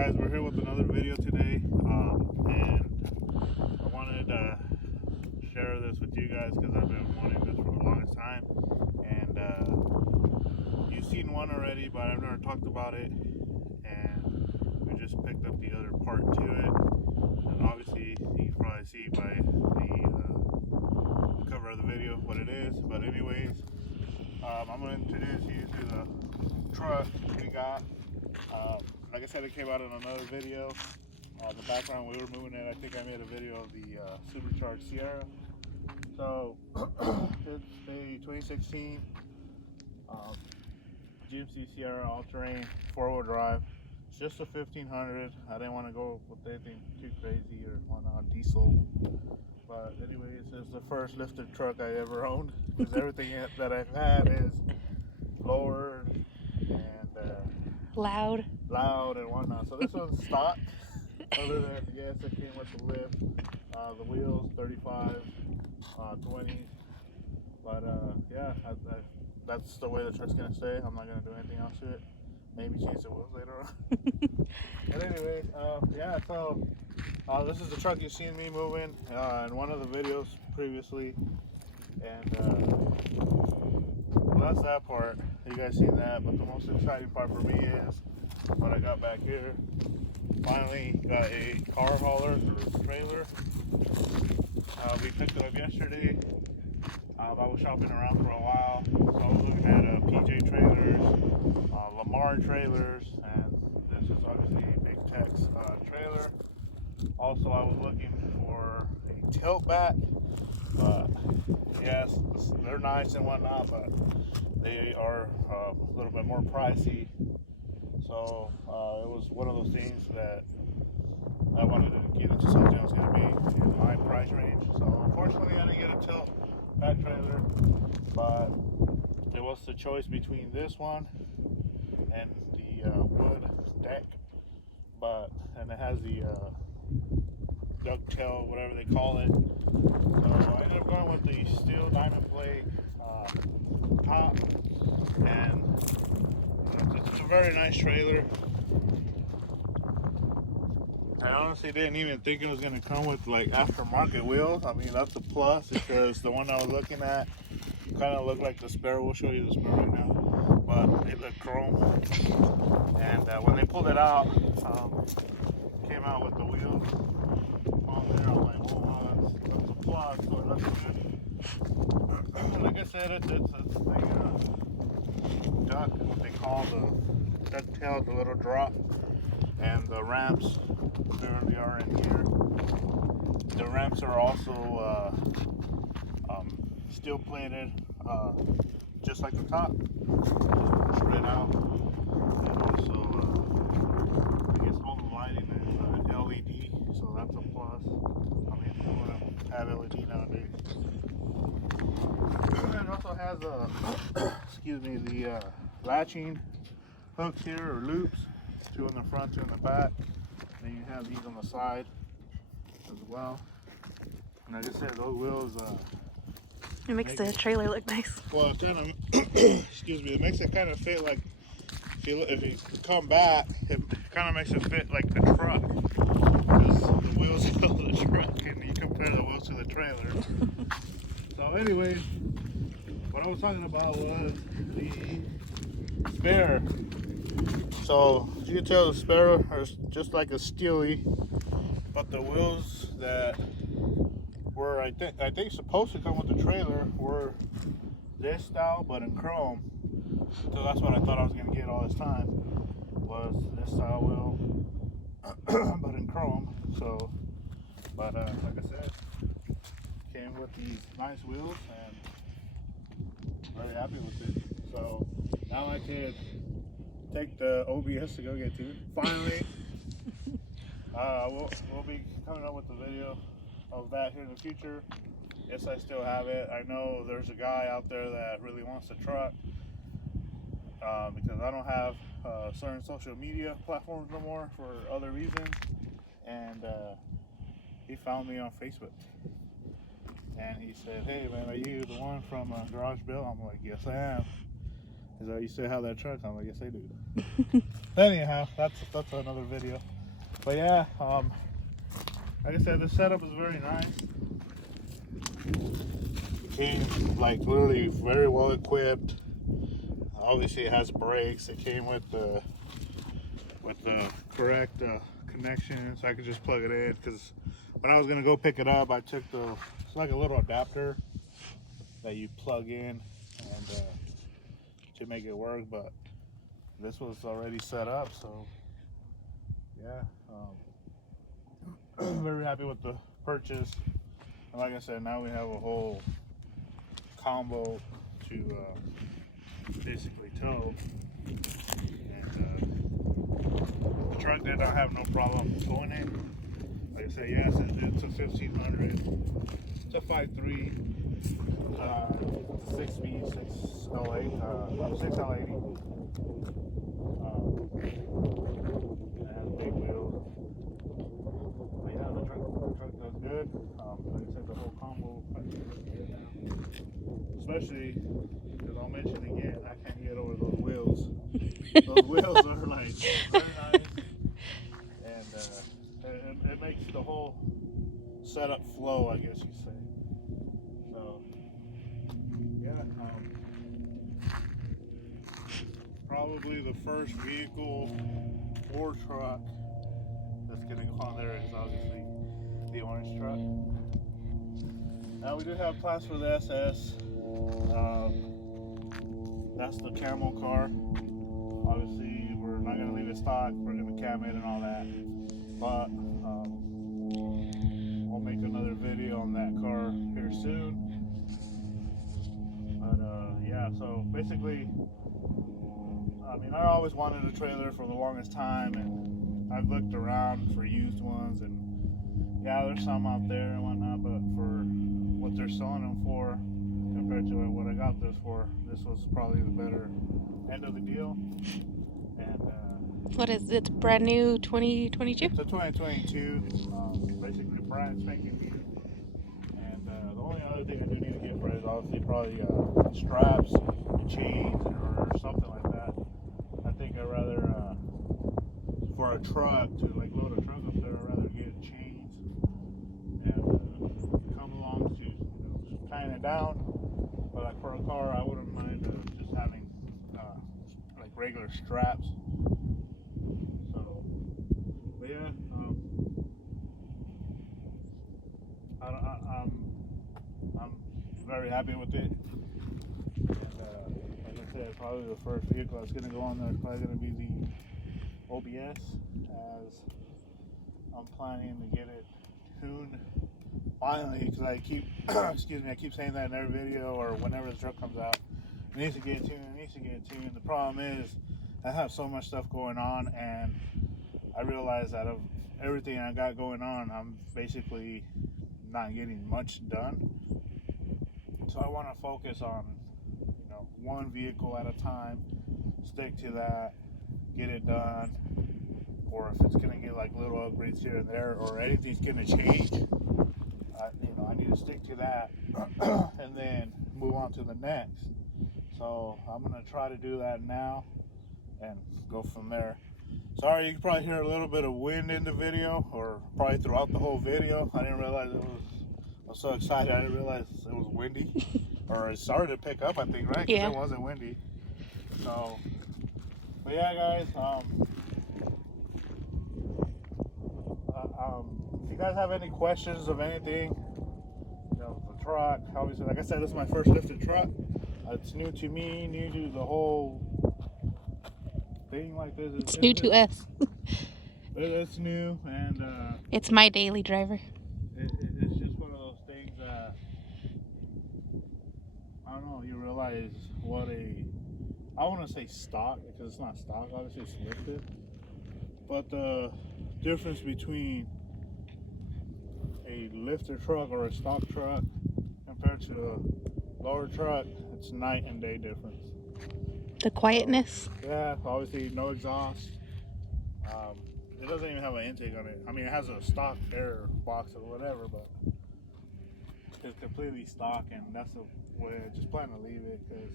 Guys, we're here with another video today, and I wanted to share this with you guys because I've been wanting this for the longest time, and you've seen one already, but I've never talked about it, and we just picked up the other part to it, and obviously you can probably see by the cover of the video what it is. But anyways, I'm going to introduce you to the truck we got. Like I said, it came out in another video. The background we were moving it, I think I made a video of the supercharged Sierra. So it's a 2016 GMC Sierra all-terrain 4-wheel drive. It's just a 1500. I didn't want to go with anything too crazy or whatnot, diesel. But anyways, it's the first lifted truck I ever owned, because everything that I've had is lowered and loud and whatnot. So this one's stock, other than, yes, it came with the lift, the wheels 35 20s, but yeah, that's the way the truck's gonna stay. I'm not gonna do anything else to it, maybe change the wheels later on. But anyways, yeah, so this is the truck you've seen me moving in one of the videos previously, and well, that's that part. You guys seen that, but the most exciting part for me is what I got back here. Finally got a car hauler or trailer. We picked it up yesterday. I was shopping around for a while, so I was looking at PJ trailers, Lamar trailers, and this is obviously a Big Tex trailer. Also, I was looking for a tilt back, but yes, they're nice and whatnot, but they are a little bit more pricey. So it was one of those things that I wanted to get into something that was going to be in my price range. So unfortunately, I didn't get a tilt back trailer, but it was the choice between this one and the wood deck, and it has the ducktail, whatever they call it. So I ended up going with the steel diamond plate top, and it's a very nice trailer. I honestly didn't even think it was going to come with like aftermarket wheels. I mean, that's a plus, because the one I was looking at kind of looked like the Sparrow. We'll show you the Sparrow right now, but it looked chrome. And when they pulled it out, came out with the wheels on there. I'm like, whoa, wow, that's a plus. So it looks good. Like I said, it's a duck, what they call the ducktail, the little drop, and the ramps currently are in here. The ramps are also steel plated, just like the top, spread out. And also, I guess all the lighting is LED, so that's a plus. I mean, who wouldn't have LED nowadays? And it also has excuse me, the latching hooks here, or loops, two in the front, two in the back. And you have these on the side as well. And like I said, those wheels it makes the trailer look nice. Well, it kind of excuse me, it makes it kind of fit like, if you come back, it kind of makes it fit like the truck, because the wheels of the truck, and you compare the wheels to the trailer. So anyways, what I was talking about was the spare. So as you can tell, the Sparrow is just like a Steely, but the wheels that were I think supposed to come with the trailer were this style, but in chrome. So that's what I thought I was gonna get all this time, was this style wheel, but in chrome. So, but like I said, came with these nice wheels, and very happy with it. So now I can take the OBS to go get to it. Finally, we'll be coming up with the video of that here in the future. Yes, I still have it. I know there's a guy out there that really wants the truck, because I don't have certain social media platforms no more for other reasons, and he found me on Facebook, and he said, "Hey man, are you the one from Garage Built?" I'm like, "Yes I am." He's like, "You still have that truck?" I'm like, "Yes I do." Anyhow, that's another video. But yeah, like I said, the setup is very nice. It came like literally very well equipped. Obviously, it has brakes. It came with the correct connection, so I could just plug it in. Because when I was gonna go pick it up, I took it's like a little adapter that you plug in and to make it work. But this was already set up, so yeah. Very happy with the purchase. And like I said, now we have a whole combo to basically tow. And the truck did not have no problem towing it. Like I said, yes, it's a 1500. It's a 5.3, 6-speed, 6L80. It has big wheels. But yeah, the truck does good. Like I said, the whole combo, especially because I'll mention again, I can't get over those wheels. Those wheels are like very nice, and it makes the whole setup flow, I guess you say. So yeah, probably the first vehicle or truck that's gonna go on there is obviously the orange truck. Now we do have plans for the SS. That's the camo car. Obviously, we're not gonna leave it stock. We're gonna cam it and all that. But I'll make another video on that car here soon. But yeah, so basically, I mean, I always wanted a trailer for the longest time, and I've looked around for used ones, and yeah, there's some out there and whatnot, but for what they're selling them for compared to what I got this for, this was probably the better end of the deal. And What is it? It's brand new 2022? it's a 2022, basically brand spanking new. And the only other thing I do need to get for it is obviously probably straps and chains or something like that. I think I'd rather, for a truck, to like load a truck up there, I'd rather get chains and come along to, tying it down. But like for a car, I wouldn't mind just having like regular straps. So, but yeah, I'm very happy with it. And, like I said, probably the first vehicle that's gonna go on there is probably gonna be the OBS, as I'm planning to get it tuned finally, because I keep excuse me, I keep saying that in every video or whenever the truck comes out. It needs to get tuned. It needs to get tuned. The problem is I have so much stuff going on, and I realize that of everything I got going on, I'm basically not getting much done. So I want to focus on, one vehicle at a time, stick to that, get it done. Or if it's gonna get like little upgrades here and there, or anything's gonna change, I need to stick to that and then move on to the next. So I'm gonna try to do that now and go from there. Sorry, you can probably hear a little bit of wind in the video, or probably throughout the whole video. I didn't realize I was so excited. I didn't realize it was windy, or it started to pick up, I think, right? 'Cause Yeah. it wasn't windy. So, but yeah, guys. If you guys have any questions of anything, the truck, obviously, like I said, this is my first lifted truck. It's new to me, new to the whole thing like this. It's new to us. It's new, and It's my daily driver. it's just one of those things that, I don't know, you realize what I want to say stock, because it's not stock, obviously it's lifted, but the difference between a lifted truck or a stock truck compared to a lower truck, it's night and day difference. The quietness. Yeah, obviously no exhaust. It doesn't even have an intake on it. I mean, it has a stock air box or whatever, but it's completely stock, and that's the way I just plan to leave it, because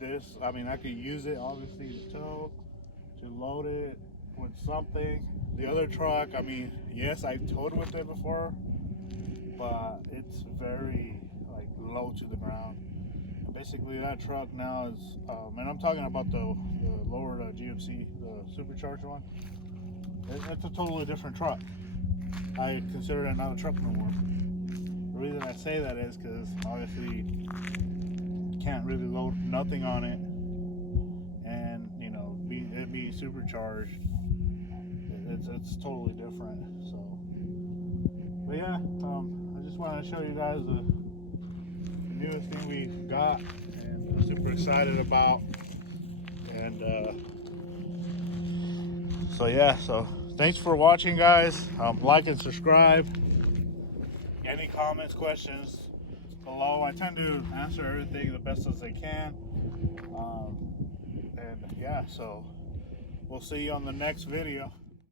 this, I mean, I could use it obviously to tow, to load it with something. The other truck, I mean, yes, I've towed with it before, but it's very like low to the ground. Basically, that truck now is, and I'm talking about the lower GMC, the supercharged one. It's a totally different truck. I consider it not a truck no more. The reason I say that is because obviously can't really load nothing on it, and you know, it being supercharged, it's totally different. So, but yeah, I just wanted to show you guys the newest thing we got, and I'm super excited about. And so yeah, so thanks for watching, guys. Like and subscribe. Any comments, questions below. I tend to answer everything the best as I can. And yeah, so we'll see you on the next video.